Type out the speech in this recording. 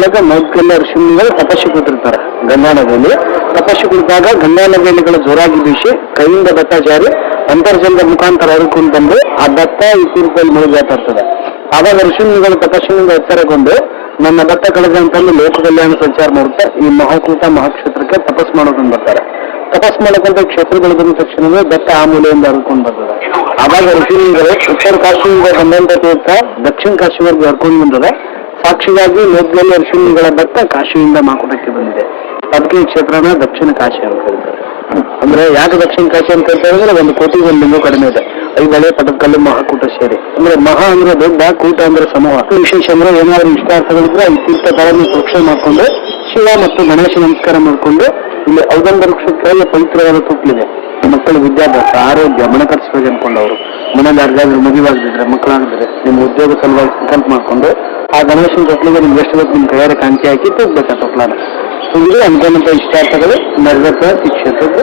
ಕೆಳಗೆ ಮೌದ್ಗಲ್ಯ ಋಷಿಮುನಿಗಳು ತಪಸ್ಸು ಗಂಗಾ ನದಿಯಲ್ಲಿ ತಪಸ್ಸು ಕುಳಿತಾಗ ಗಂಗಾ ನದಿಯಲ್ಲಿ ಜೋರಾಗಿ ಬೀಸಿ ಕೈಯಿಂದ ಬೆಟ್ಟ ಜಾರಿ ಅಂತರ್ಜಲದ ಮುಖಾಂತರ ಹರಿಕೊಂಡು ಬಂದು ಆ ಬೆಟ್ಟ ಈ ತೀರ್ಥದಲ್ಲಿ ಮುಳುಗಾತ ಇರ್ತದೆ ಆವಾಗ ಋಷಿಮುನಿಗಳು ತಪಸ್ಸಿನಿಂದ ಎಚ್ಚರಗೊಂಡು ನನ್ನ ಬೆಟ್ಟ ಕಳೆದಂತಲ್ಲಿ ಲೋಕ ಕಲ್ಯಾಣ ಸಂಚಾರ ಮಾಡುತ್ತಾ. ಈ ಮಹಾಕೂಟ, ಮಹಾಕ್ಷೇತ್ರಕ್ಕೆ ತಪಸ್ ಮಾಡೋದನ್ನ ಬರ್ತಾರೆ. ತಪಸ್ ಮಾಡಕ್ಕಂತ ಕ್ಷೇತ್ರಗಳು ಬಂದ ತಕ್ಷಣವೇ ಬೆಟ್ಟ ಆ ಮೂಲೆಯಿಂದ ಹರ್ಕೊಂಡು ಬರ್ತದೆ ಆವಾಗ ಋಷಿಮುನಿಗಳು ಉತ್ತರ ಕಾಶಿಯಿಂದ ಬಂದಂತ ತೀರ್ಥ ದಕ್ಷಿಣ ಕಾಶಿವರೆಗೂ ಹರ್ಕೊಂಡು ಬಂದದೆ. ಸಾಕ್ಷಿಯಾಗಿ ಮೇಘದಲ್ಲಿ ಋಷಿಮುನಿಗಳ ಭಕ್ತ ಕಾಶಿಯಿಂದ ಮಾಕುಟಕ್ಕೆ ಬಂದಿದೆ. ಅದಕ್ಕೆ ಈ ಕ್ಷೇತ್ರನ ದಕ್ಷಿಣ ಕಾಶಿ ಅಂತ ಅಂದ್ರೆ ಯಾಕೆ ದಕ್ಷಿಣ ಕಾಶಿ ಅಂತ ಹೇಳ್ತಾರೆ ಅಂದ್ರೆ ಒಂದು ಕೋಟಿ ಒಂದು ಲಿಂಗು ಕಡಿಮೆ ಇದೆ. ಐದು ಹಳೆ ಪಟಕಲ್ಲು ಮಹಾಕೂಟ ಸೇರಿ. ಅಂದ್ರೆ ಮಹಾ ಅಂದ್ರೆ ದೊಡ್ಡ ಕೂಟ ಅಂದ್ರೆ ಸಮೂಹ. ವಿಶೇಷ ಅಂದ್ರೆ ಏನಾದ್ರು ನಿಷ್ಠಾರ್ಥಗಳಿದ್ರೆ ಈ ತೀರ್ಥ ತಳನ್ನು ಪ್ರೋಕ್ಷಣೆ ಮಾಡ್ಕೊಂಡು ಶಿವ ಮತ್ತು ಗಣೇಶ ನಮಸ್ಕಾರ ಮಾಡ್ಕೊಂಡು ಇಲ್ಲಿ ಔದಂಬರ ವೃಕ್ಷಕ್ಕೆ ಪವಿತ್ರವಾದ ತುಪ್ಪಲಿದೆ ಮಕ್ಕಳ ವಿದ್ಯಾಭ್ಯಾಸ, ಆರೋಗ್ಯ, ಮನೆ ಕಟ್ಸ್ಬೇಕು ಅನ್ಕೊಂಡವರು. ಮನೇಲಿ ಯಾರಿಗಾದ್ರೂ ಮದುವೆಯಾಗದಿದ್ರೆ ಮಕ್ಕಳಾಗಿದ್ರೆ ನಿಮ್ಮ ಉದ್ಯೋಗ ಸಲುವಾಗಿ ಸಂಕಲ್ಪ ಮಾಡಿಕೊಂಡು ಆ ಗಣೇಶನ ತೊಟ್ಲಿಗೆ ನಿಮ್ಗೆ ಎಷ್ಟು ಬೇಕು ನಿಮ್ಮ ಕೈಯಾರೆ ಕಾಂತಿ ಹಾಕಿ ತಗೋಬೇಕು ಪ್ಲಾನ್. ಸೊ, ಇದು ಅನ್ಕೊಂಡಂತ ಇಷ್ಟಾರ್ಥಗಳು, ನೆರವೇರ್ತ, ಈ ಕ್ಷೇತ್ರದ